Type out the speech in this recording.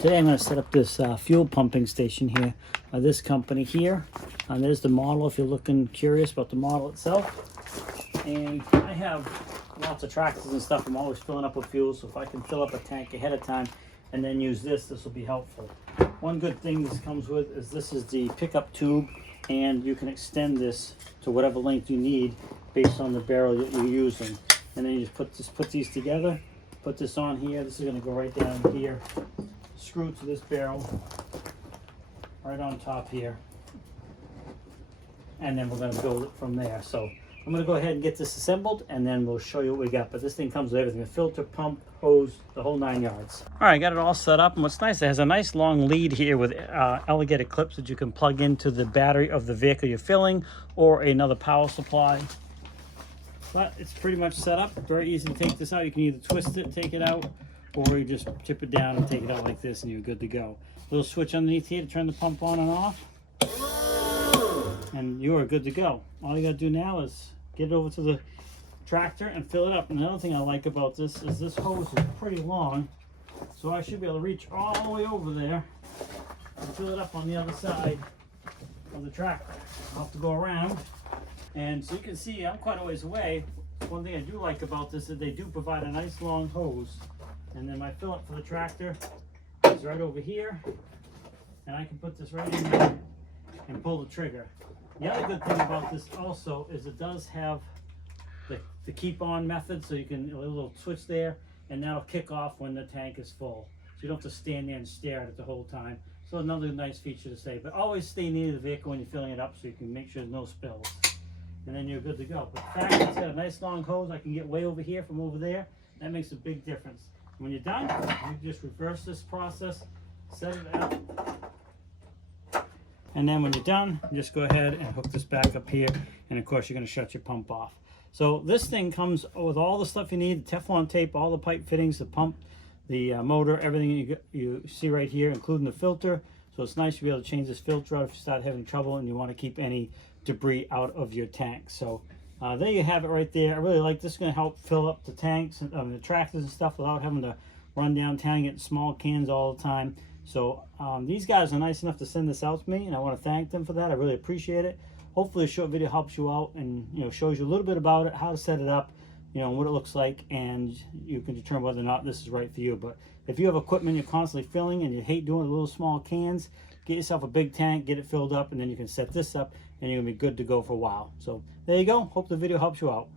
Today I'm going to set up this fuel pumping station here by this company here. There's the model if you're looking curious about the model itself. And I have lots of tractors and stuff. I'm always filling up with fuel, so if I can fill up a tank ahead of time and then use this will be helpful. One good thing this comes with is this is the pickup tube, and you can extend this to whatever length you need based on the barrel that you're using. And then you just put these together, put this on here. This is going to go right down here. Screw to this barrel right on top here, and then we're going to build it from there. So I'm going to go ahead and get this assembled, and then we'll show you what we got. But this thing comes with everything: a filter, pump, hose, the whole 9 yards. All right, got it all set up, and what's nice, it has a nice long lead here with alligator clips that you can plug into the battery of the vehicle you're filling or another power supply. But it's pretty much set up. Very easy to take this out. You can either twist it, take it out, or you just tip it down and take it out like this, and you're good to go. Little switch underneath here to turn the pump on and off, and you are good to go. All you got to do now is get it over to the tractor and fill it up. And another thing I like about this is this hose is pretty long, so I should be able to reach all the way over there and fill it up on the other side of the tractor. I'll have to go around, and so you can see I'm quite a ways away. One thing I do like about this is they do provide a nice long hose. And then my fill up for the tractor is right over here, and I can put this right in there and pull the trigger. The other good thing about this also is it does have the keep on method, so you can a little switch there, and that'll kick off when the tank is full. So you don't have to stand there and stare at it the whole time. So another nice feature to say, but always stay near the vehicle when you're filling it up so you can make sure there's no spills. And then you're good to go. But the fact that it's got a nice long hose, I can get way over here from over there, that makes a big difference. When you're done, you just reverse this process, set it up, and then when you're done, just go ahead and hook this back up here, and of course you're going to shut your pump off. So this thing comes with all the stuff you need: the Teflon tape, all the pipe fittings, the pump, the motor, everything you see right here, including the filter. So it's nice to be able to change this filter out if you start having trouble and you want to keep any debris out of your tank. So there you have it right there. I really like this. It's going to help fill up the tanks and the tractors and stuff without having to run downtown and get small cans all the time. So these guys are nice enough to send this out to me, and I want to thank them for that. I really appreciate it. Hopefully a short video helps you out and shows you a little bit about it, how to set it up, what it looks like, and you can determine whether or not this is right for you. But if you have equipment you're constantly filling and you hate doing little small cans, get yourself a big tank, get it filled up, and then you can set this up and you're gonna be good to go for a while. So there you go. Hope the video helps you out.